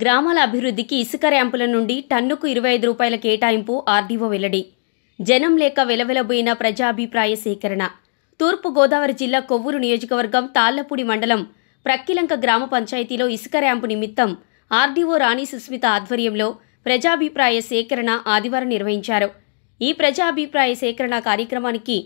గ్రామాల అభివృద్ధికి ఇసుక ర్యాంపుల నుండి టన్నుకు 25 రూపాయల కేటాయింపు ఆర్డీఓ వెల్లడి. జనం లేక వెలవెలబోయిన ప్రజాభిప్రాయ సేకరణ. తూర్పు గోదావరి జిల్లా కొవ్వూరు నియోజకవర్గం తాళ్లపూడి మండలం ప్రక్కిలంక గ్రామ పంచాయతీలో ఇసుక ర్యాంపు నిమిత్తం ఆర్డీఓ రాణి సుస్మిత ఆధ్వర్యంలో ప్రజాభిప్రాయ సేకరణ ఆదివారం నిర్వహించారు. ఈ ప్రజాభిప్రాయ సేకరణ కార్యక్రమానికి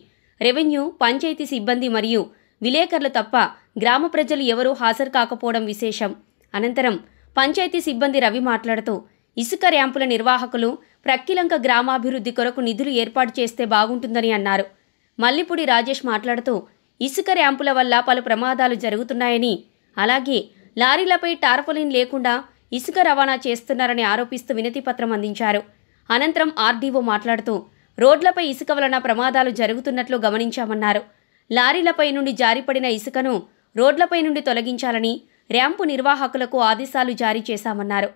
రెవెన్యూ, పంచాయతీ సిబ్బంది మరియు విలేకరులు తప్ప గ్రామ ప్రజలు ఎవరూ హాజరు కాకపోవడం విశేషం. అనంతరం పంచాయతీ సిబ్బంది రవి మాట్లాడుతూ ఇసుక ర్యాంపుల నిర్వాహకులు ప్రక్కిలంక గ్రామాభివృద్ధి కొరకు నిధులు ఏర్పాటు చేస్తే బాగుంటుందని అన్నారు. మల్లిపూడి రాజేష్ మాట్లాడుతూ ఇసుక ర్యాంపుల వల్ల పలు ప్రమాదాలు జరుగుతున్నాయని, అలాగే లారీలపై టార్పలిన్ లేకుండా ఇసుక రవాణా చేస్తున్నారని ఆరోపిస్తూ వినతిపత్రం అందించారు. అనంతరం ఆర్డీఓ మాట్లాడుతూ రోడ్లపై ఇసుక వలన ప్రమాదాలు జరుగుతున్నట్లు గమనించామన్నారు. లారీలపై నుండి జారిపడిన ఇసుకను రోడ్లపై నుండి తొలగించాలని ర్యాంపు నిర్వాహకులకు ఆదేశాలు జారీ చేశామన్నారు.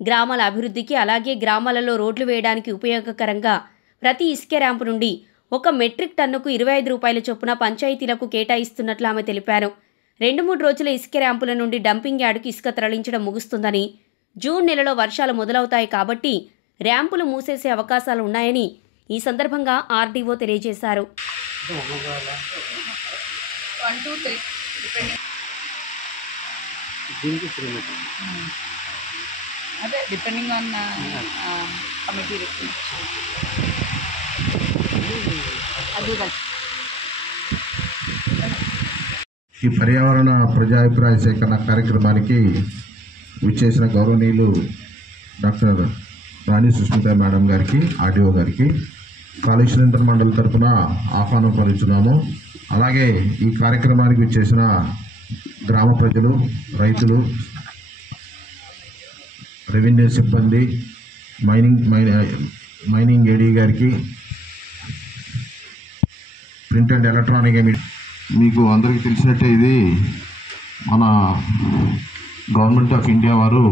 గ్రామాల అభివృద్ధికి, అలాగే గ్రామాలలో రోడ్లు వేయడానికి ఉపయోగకరంగా ప్రతి ఇసుక ర్యాంపు నుండి 1 మెట్రిక్ టన్నుకు 25 రూపాయల చొప్పున పంచాయతీలకు కేటాయిస్తున్నట్లు ఆమె తెలిపారు. 2-3 రోజుల ఇసుక ర్యాంపుల నుండి డంపింగ్ యార్డుకు ఇసుక తరలించడం ముగుస్తుందని, జూన్ నెలలో వర్షాలు మొదలవుతాయి కాబట్టి ర్యాంపులు మూసేసే అవకాశాలు ఉన్నాయని ఈ సందర్భంగా ఆర్డీఓ తెలియజేశారు. అదే డిపెండింగ్ ఆన్ కమిటీ ఈ పర్యావరణ ప్రజాభిప్రాయ సేకరణ కార్యక్రమానికి విచ్చేసిన గౌరవనీయులు డాక్టర్ రాణి సుస్మిత మేడం గారికి, ఆర్డీఓ గారికి కాళేశ్వరం మండలి తరఫున ఆహ్వానం పలుకుతున్నాము. అలాగే ఈ కార్యక్రమానికి విచ్చేసిన గ్రామ ప్రజలు, రైతులు, రెవెన్యూ సిబ్బంది, మైనింగ్ ఏడీ గారికి, ప్రింట్ అండ్ ఎలక్ట్రానిక్ మీకు అందరికీ తెలిసినట్టే ఇది మన గవర్నమెంట్ ఆఫ్ ఇండియా వారు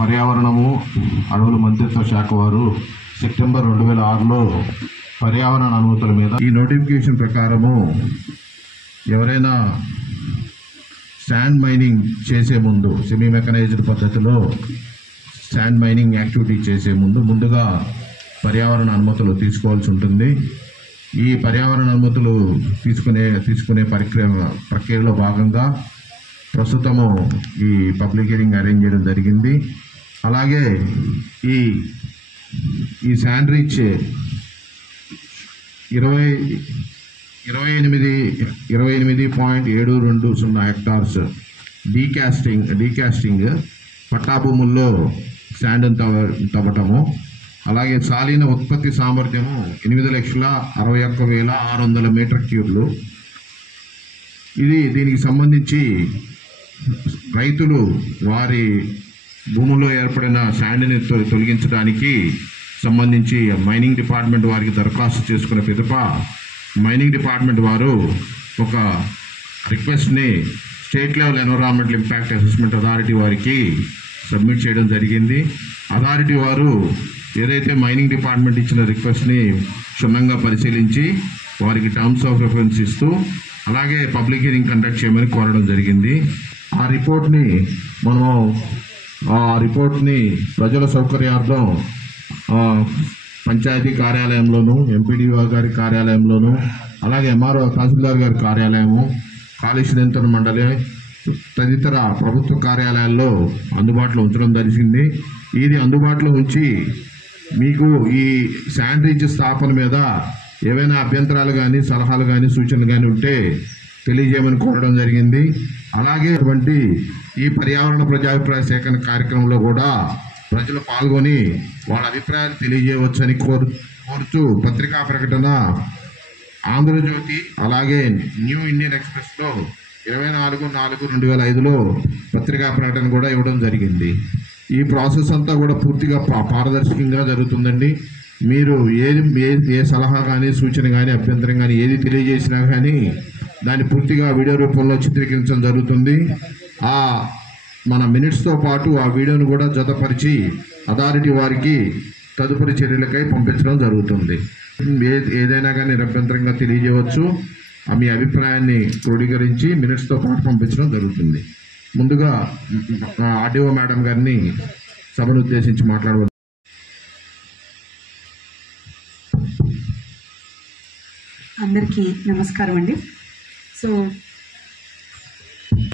పర్యావరణము, అడవుల మంత్రిత్వ శాఖ వారు సెప్టెంబర్ 2006లో పర్యావరణ అనుమతుల మీద ఈ నోటిఫికేషన్ ప్రకారము ఎవరైనా శాండ్ మైనింగ్ చేసే ముందు, సెమీ మెకనైజ్డ్ పద్ధతిలో శాండ్ మైనింగ్ యాక్టివిటీ చేసే ముందుగా పర్యావరణ అనుమతులు తీసుకోవాల్సి ఉంటుంది. ఈ పర్యావరణ అనుమతులు తీసుకునే ప్రక్రియలో భాగంగా ప్రస్తుతము ఈ పబ్లిక్ హియరింగ్ అరేంజ్ చేయడం జరిగింది. అలాగే ఈ శాండ్ రీచ్ 28.720 హెక్టార్స్ డీకాస్టింగ్ పట్టాభూముల్లో శాండ్ తవ్వటము, అలాగే సాలీన ఉత్పత్తి సామర్థ్యము 8,61,600 మీటర్ క్యూబ్లు. దీనికి సంబంధించి రైతులు వారి భూముల్లో ఏర్పడిన శాండ్ని తొలగించడానికి సంబంధించి మైనింగ్ డిపార్ట్మెంట్ వారికి దరఖాస్తు చేసుకున్న పిదప మైనింగ్ డిపార్ట్మెంట్ వారు ఒక రిక్వెస్ట్ని state level environmental impact assessment authority వారికి సబ్మిట్ చేయడం జరిగింది. అథారిటీ వారు ఏదైతే మైనింగ్ డిపార్ట్మెంట్ ఇచ్చిన రిక్వెస్ట్ని క్షుణ్ణంగా పరిశీలించి వారికి టర్మ్స్ ఆఫ్ రెఫరెన్స్ ఇస్తూ అలాగే పబ్లిక్ హియరింగ్ కండక్ట్ చేయమని కోరడం జరిగింది. ఆ రిపోర్ట్ని ప్రజల సౌకర్యార్థం పంచాయతీ కార్యాలయంలోను, ఎంపీడీఓ గారి కార్యాలయంలోను, అలాగే ఎంఆర్ఓ తహసీల్దార్ గారి కార్యాలయము, కాళేశ్వరం మండలి తదితర ప్రభుత్వ కార్యాలయాల్లో అందుబాటులో ఉంచడం జరిగింది. ఇది అందుబాటులో ఉంచి మీకు ఈ శాండ్ రీచ్ స్థాపన మీద ఏవైనా అభ్యంతరాలు కానీ, సలహాలు కానీ, సూచనలు కానీ ఉంటే తెలియజేయమని కోరడం జరిగింది. అలాగే అటువంటి ఈ పర్యావరణ ప్రజాభిప్రాయ సేకరణ కార్యక్రమంలో కూడా ప్రజలు పాల్గొని వాళ్ళ అభిప్రాయాలు తెలియజేయవచ్చని కోరుతూ పత్రికా ప్రకటన ఆంధ్రజ్యోతి అలాగే న్యూ ఇండియన్ ఎక్స్ప్రెస్లో 24/4/2005లో పత్రికా ప్రకటన కూడా ఇవ్వడం జరిగింది. ఈ ప్రాసెస్ అంతా కూడా పూర్తిగా పారదర్శకంగా జరుగుతుందండి. మీరు ఏ సలహా కానీ, సూచన కానీ, అభ్యంతరం కానీ ఏది తెలియజేసినా కానీ దాన్ని పూర్తిగా వీడియో రూపంలో చిత్రీకరించడం జరుగుతుంది. మన మినిట్స్తో పాటు ఆ వీడియోను కూడా జతపరిచి అథారిటీ వారికి తదుపరి చర్యలకై పంపించడం జరుగుతుంది. ఏదైనా కానీ నిరభ్యంతరంగా తెలియజేయవచ్చు. మీ అభిప్రాయాన్ని క్రోడీకరించి మినిట్స్తో పాటు పంపించడం జరుగుతుంది. ముందుగా ఆర్డీఓ మేడం గారిని సభను ఉద్దేశించి మాట్లాడవచ్చు. అందరికీ నమస్కారం అండి. సో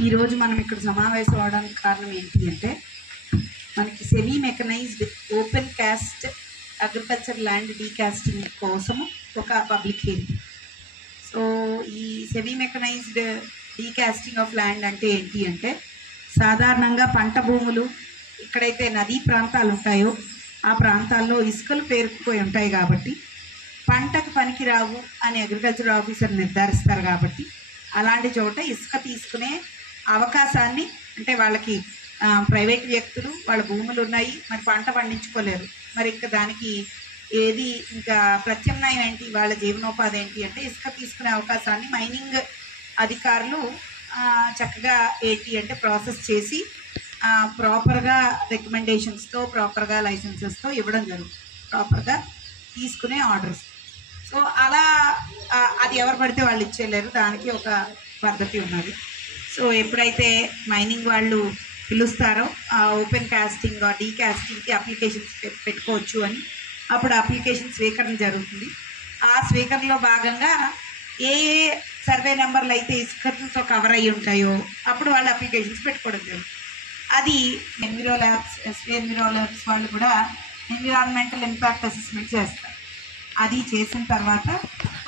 ఈరోజు మనం ఇక్కడ సమావేశం అవడానికి కారణం ఏంటి అంటే, మనకి semi mechanised open cast agriculture land decasting కోసము ఒక పబ్లిక్ హియరింగ్. సో ఈ semi mechanised decasting of land అంటే ఏంటి అంటే, సాధారణంగా పంట భూములు ఎక్కడైతే నదీ ప్రాంతాలు ఉంటాయో ఆ ప్రాంతాల్లో ఇసుకలు పేరుకుపోయి ఉంటాయి కాబట్టి పంటకు పనికిరావు అని అగ్రికల్చర్ ఆఫీసర్ నిర్ధారిస్తారు. కాబట్టి అలాంటి చోట ఇసుక తీసుకునే అవకాశాన్ని, అంటే వాళ్ళకి ప్రైవేట్ వ్యక్తులు వాళ్ళ భూములు ఉన్నాయి, మరి పంట పండించుకోలేరు, మరి ఇంకా దానికి ఏది ఇంకా ప్రత్యామ్నాయం ఏంటి, వాళ్ళ జీవనోపాధి ఏంటి అంటే ఇసుక తీసుకునే అవకాశాన్ని మైనింగ్ అధికారులు చక్కగా ఏంటి అంటే ప్రాసెస్ చేసి ప్రాపర్గా రికమెండేషన్స్తో ప్రాపర్గా లైసెన్సెస్తో ఇవ్వడం జరుగుతుంది, ప్రాపర్గా తీసుకునే ఆర్డర్స్. సో అలా అది ఎవరు పడితే వాళ్ళు ఇచ్చేయలేరు, దానికి ఒక పద్ధతి ఉన్నది. సో ఎప్పుడైతే మైనింగ్ వాళ్ళు పిలుస్తారో ఓపెన్ కాస్టింగ్ డీకాస్టింగ్కి అప్లికేషన్స్ పెట్టుకోవచ్చు అని, అప్పుడు అప్లికేషన్ స్వీకరణ జరుగుతుంది. ఆ స్వీకరణలో భాగంగా ఏ ఏ సర్వే నెంబర్లు అయితే ఇసుకతో కవర్ అయ్యి ఉంటాయో అప్పుడు వాళ్ళు అప్లికేషన్స్ పెట్టుకోవడం జరుగుతుంది. అది ఎన్విరో ల్యాబ్స్ వాళ్ళు కూడా ఎన్విరాన్మెంటల్ ఇంపాక్ట్ అసెస్మెంట్ చేస్తారు. అది చేసిన తర్వాత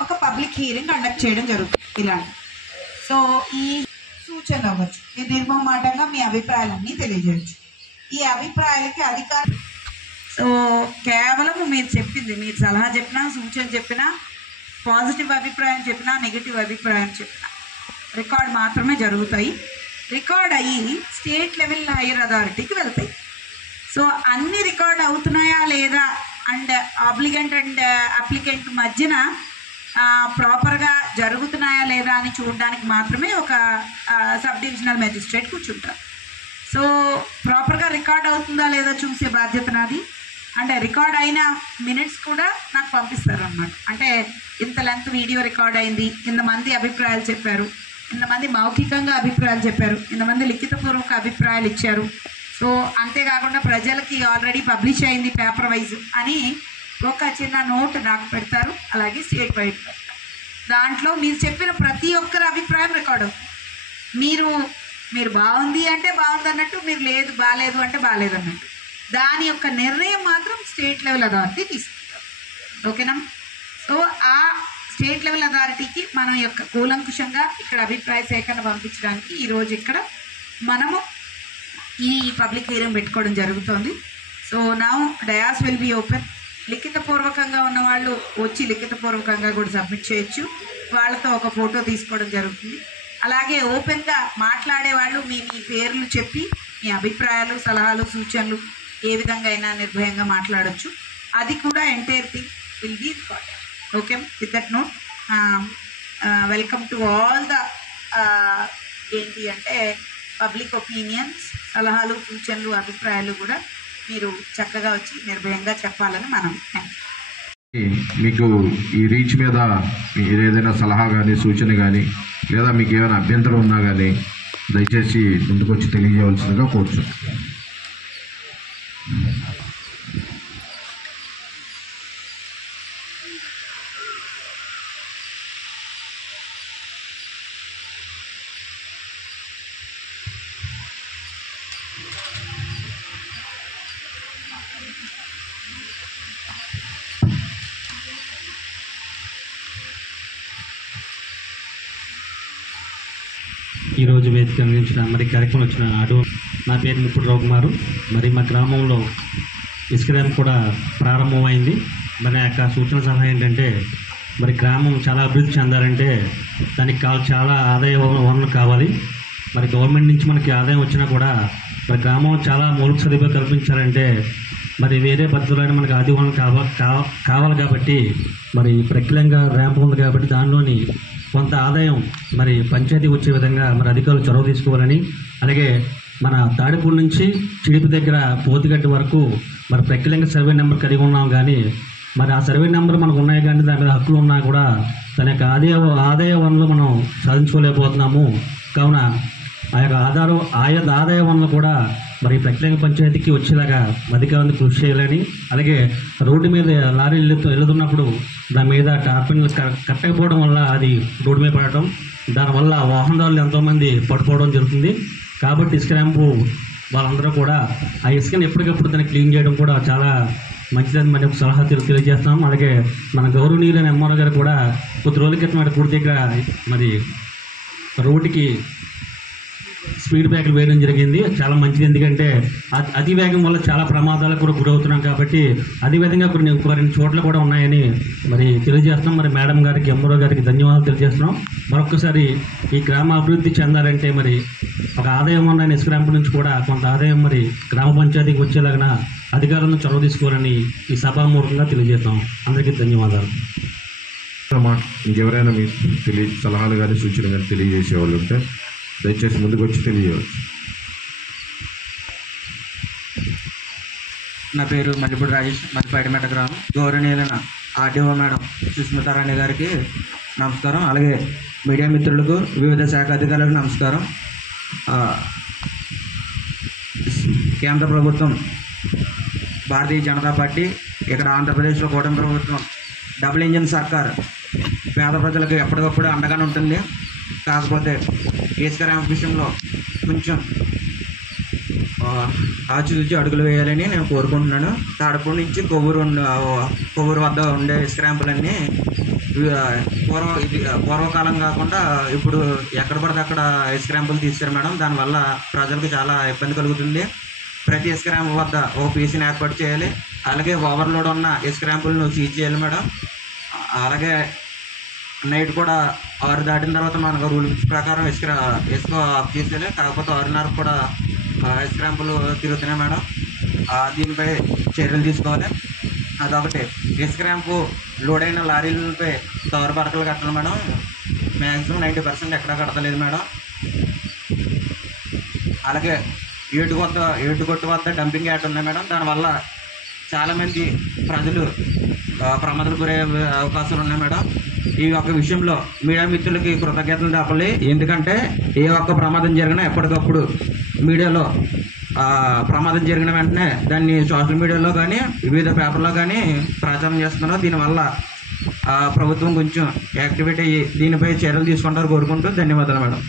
ఒక పబ్లిక్ హియరింగ్ కండక్ట్ చేయడం జరుగుతుంది ఇలాంటి. సో ఈ సూచనలు అవ్వచ్చు, ఈ నిర్మమాటంగా మీ అభిప్రాయాలన్నీ తెలియజేయచ్చు. ఈ అభిప్రాయాలకి అధికారులు సో కేవలం మీరు చెప్పింది, మీరు సలహా చెప్పినా, సూచన చెప్పినా, పాజిటివ్ అభిప్రాయం చెప్పినా, నెగిటివ్ అభిప్రాయం చెప్పినా రికార్డ్ మాత్రమే జరుగుతాయి. రికార్డ్ అయ్యి స్టేట్ లెవెల్ హైయర్ అథారిటీకి వెళ్తాయి. సో అన్ని రికార్డ్ అవుతున్నాయా లేదా అండ్ ఆబ్లిగెంట్ అండ్ అప్లికెంట్ మధ్యన ప్రాపర్గా జరుగుతున్నాయా లేదా అని చూడడానికి మాత్రమే ఒక సబ్ డివిజనల్ మెజిస్ట్రేట్ కూర్చుంటారు. సో ప్రాపర్గా రికార్డ్ అవుతుందా లేదా చూసే బాధ్యత నాది. అంటే రికార్డ్ అయిన మినిట్స్ కూడా నాకు పంపిస్తారు అన్నమాట. అంటే ఇంత లెంత్ వీడియో రికార్డ్ అయింది, ఇంతమంది అభిప్రాయాలు చెప్పారు, ఇంతమంది మౌఖికంగా అభిప్రాయాలు చెప్పారు, ఇంతమంది లిఖితపూర్వక అభిప్రాయాలు ఇచ్చారు. సో అంతేకాకుండా ప్రజలకి ఆల్రెడీ పబ్లిష్ అయింది పేపర్ వైజ్ అని ఒక చిన్న నోట్ నాకు పెడతారు, అలాగే స్టేట్ వైడ్ పెడతారు. దాంట్లో మీరు చెప్పిన ప్రతి ఒక్కరి అభిప్రాయం రికార్డ్ అవుతుంది. మీరు బాగుంది అంటే బాగుంది అన్నట్టు, మీరు లేదు బాగాలేదు అంటే బాగాలేదు అన్నట్టు. దాని యొక్క నిర్ణయం మాత్రం స్టేట్ లెవెల్ అథారిటీ తీసుకుంటారు. ఓకేనా? సో ఆ స్టేట్ లెవెల్ అథారిటీకి మనం యొక్క కూలంకుషంగా ఇక్కడ అభిప్రాయ సేకరణ పంపించడానికి ఈరోజు ఇక్కడ మనము ఈ పబ్లిక్ హియరింగ్ పెట్టుకోవడం జరుగుతుంది. So now dais will be open. లిఖితపూర్వకంగా ఉన్న వాళ్ళు వచ్చి లిఖితపూర్వకంగా కూడా సబ్మిట్ చేయొచ్చు, వాళ్ళతో ఒక ఫోటో తీసుకోవడం జరుగుతుంది. అలాగే ఓపెన్గా మాట్లాడే వాళ్ళు మీ పేర్లు చెప్పి మీ అభిప్రాయాలు, సలహాలు, సూచనలు ఏ విధంగా అయినా నిర్భయంగా మాట్లాడవచ్చు. అది కూడా entire thing will be recorded. Okay, with that note welcome to all the ఏంటి అంటే పబ్లిక్ ఒపీనియన్స్, సలహాలు, సూచనలు, అభిప్రాయాలు కూడా మీరు చక్కగా వచ్చి నిర్భయంగా చెప్పాలని మనం. మీకు ఈ రీచ్ మీద ఏదైనా సలహా కానీ, సూచన కానీ, లేదా మీకు ఏమైనా అభ్యంతరం ఉన్నా కానీ దయచేసి ముందుకు వచ్చి తెలియజేయవలసిందిగా కోరుతున్నాను. ఈరోజు వేదిక అందించిన మరి కార్యక్రమం వచ్చిన అటు నా పేరు ముప్పుడు రఘుమారు. మరి మా గ్రామంలో ఇసుక ర్యాంప్ కూడా ప్రారంభమైంది. మరి యొక్క సూచన సలహా ఏంటంటే, మరి గ్రామం చాలా అభివృద్ధి చెందాలంటే దానికి చాలా ఆదాయ వనరులు కావాలి. మరి గవర్నమెంట్ నుంచి మనకి ఆదాయం వచ్చినా కూడా మరి గ్రామం చాలా మౌలిక సదుపాయాలు కల్పించాలంటే మరి వేరే పద్ధతులైన మనకి ఆది వనరులు కావాలి. కాబట్టి మరి ప్రక్రియంగా ర్యాంప్ ఉంది కాబట్టి దానిలోని కొంత ఆదాయం మరి పంచాయతీ వచ్చే విధంగా మరి అధికారులు చొరవ తీసుకోవాలని, అలాగే మన తాడిపూడి నుంచి చిడిపి దగ్గర పోతిగడ్డ వరకు మరి ప్రక్రియంగా సర్వే నెంబర్ కలిగి ఉన్నాం. కానీ మరి ఆ సర్వే నెంబర్ మనకు ఉన్నాయి, కానీ దాని మీద హక్కులు ఉన్నా కూడా తన యొక్క ఆదాయ వనరులు మనం సాధించుకోలేకపోతున్నాము. కావున ఆ యొక్క ఆదాయ వనరులు కూడా మరి ప్రత్యేక పంచాయతీకి వచ్చేలాగా అధికారులు కృషి చేయాలని, అలాగే రోడ్డు మీద లారీలు వెళ్తున్నప్పుడు దాని మీద టార్పిన్లు కట్టకపోవడం వల్ల అది రోడ్డు మీద పడటం, దానివల్ల వాహనదారులు ఎంతోమంది పడిపోవడం జరుగుతుంది. కాబట్టి ఇసుక ర్యాంపు వాళ్ళందరూ కూడా ఆ ఇసుకని ఎప్పటికప్పుడు దాన్ని క్లీన్ చేయడం కూడా చాలా మంచిదని మరి ఒక సలహా తెలియజేస్తున్నాం. అలాగే మన గౌరవనీయులైన ఎంఆర్ఓ గారు కూడా కొద్ది రోజుల క్రితం గుడి దగ్గర మరి రోడ్డుకి స్పీడ్ బ్రేకర్లు వేయడం జరిగింది. చాలా మంచిది, ఎందుకంటే అతి వేగం వల్ల చాలా ప్రమాదాలకు కూడా గురవుతున్నాం. కాబట్టి అదేవిధంగా కొన్ని చోట్ల కూడా ఉన్నాయని మరి తెలియజేస్తున్నాం. మరి మేడం గారికి, ఎంఆర్ఓ గారికి ధన్యవాదాలు తెలియజేస్తున్నాం. మరొకసారి ఈ గ్రామ అభివృద్ధి చెందాలంటే మరి ఒక ఆదాయం ఉన్న ఇసుక ర్యాంపు నుంచి కూడా కొంత ఆదాయం మరి గ్రామ పంచాయతీకి వచ్చేలాగా అధికారులను చొరవ తీసుకోవాలని ఈ సభామూర్ఖంగా తెలియజేస్తాం. అందరికీ ధన్యవాదాలు. ఇంకెవరైనా మీ సలహాలు కానీ సూచనలు కానీ తెలియజేసే వాళ్ళు ఉంటే దయచేసి ముందుకు వచ్చి తెలియజేయవచ్చు. నా పేరు మల్లిపూడి రాజేష్, మాది పైడిమెట్ట గ్రామం. గౌరవనీయులైన ఆర్డీఓ మేడం సుస్మితారాణి గారికి నమస్కారం. అలాగే మీడియా మిత్రులకు, వివిధ శాఖ అధికారులకు నమస్కారం. కేంద్ర ప్రభుత్వం భారతీయ జనతా పార్టీ, ఇక్కడ ఆంధ్రప్రదేశ్లో కూటమి ప్రభుత్వం డబుల్ ఇంజిన్ సర్కార్ పేద ప్రజలకు ఎప్పటికప్పుడు అండగానే ఉంటుంది. కాకపోతే ఇసుక ర్యాంప్ విషయంలో కొంచెం ఆచితూచి అడుగులు వేయాలని నేను కోరుకుంటున్నాను. తాడపూడి నుంచి కొవ్వూరు వద్ద ఉండే ఇసుక ర్యాంపులన్నీ పూర్వకాలం కాకుండా ఇప్పుడు ఎక్కడ పడితే అక్కడ ఇసుక ర్యాంపులు తీశారు మేడం. దానివల్ల ప్రజలకు చాలా ఇబ్బంది కలుగుతుంది. ప్రతి ఇసుక ర్యాంప్ వద్ద ఒక పీసీని ఏర్పాటు చేయాలి. అలాగే ఓవర్లోడ్ ఉన్న ఇసుక ర్యాంపులను సీజ్ చేయాలి మేడం. అలాగే నైట్ కూడా 6 దాటిన తర్వాత మనకు రూల్స్ ప్రకారం ఇసుక ఆఫ్ చేసేయాలి. కాకపోతే 6:30 కూడా ఇసుక ర్యాంపులు తిరుగుతున్నాయి మేడం. దీనిపై చర్యలు తీసుకోవాలి. అదొకటి. ఇసుక ర్యాంపు లోడ్ అయిన లారీలపై కవర్ పడకలు కట్టాలి మేడం. మ్యాక్సిమం 90% ఎక్కడా కడతలేదు మేడం. అలాగే ఏటుగొట్టు వద్ద డంపింగ్ యార్డ్ ఉన్నాయి మేడం. దానివల్ల చాలామంది ప్రజలు ప్రమాదాలకు గురయ్యే అవకాశాలు ఉన్నాయి మేడం. ఈ ఒక్క విషయంలో మీడియా మిత్రులకి కృతజ్ఞతలు తెలపాలి. ఎందుకంటే ఏ ఒక్క ప్రమాదం జరిగినా ఎప్పటికప్పుడు మీడియాలో ప్రమాదం జరిగిన వెంటనే దాన్ని సోషల్ మీడియాలో కానీ వివిధ పేపర్లో కానీ ప్రచారం చేస్తున్నారు. దీనివల్ల ప్రభుత్వం కొంచెం యాక్టివేట్ అయ్యి దీనిపై చర్యలు తీసుకుంటారు కోరుకుంటూ ధన్యవాదాలు మేడం.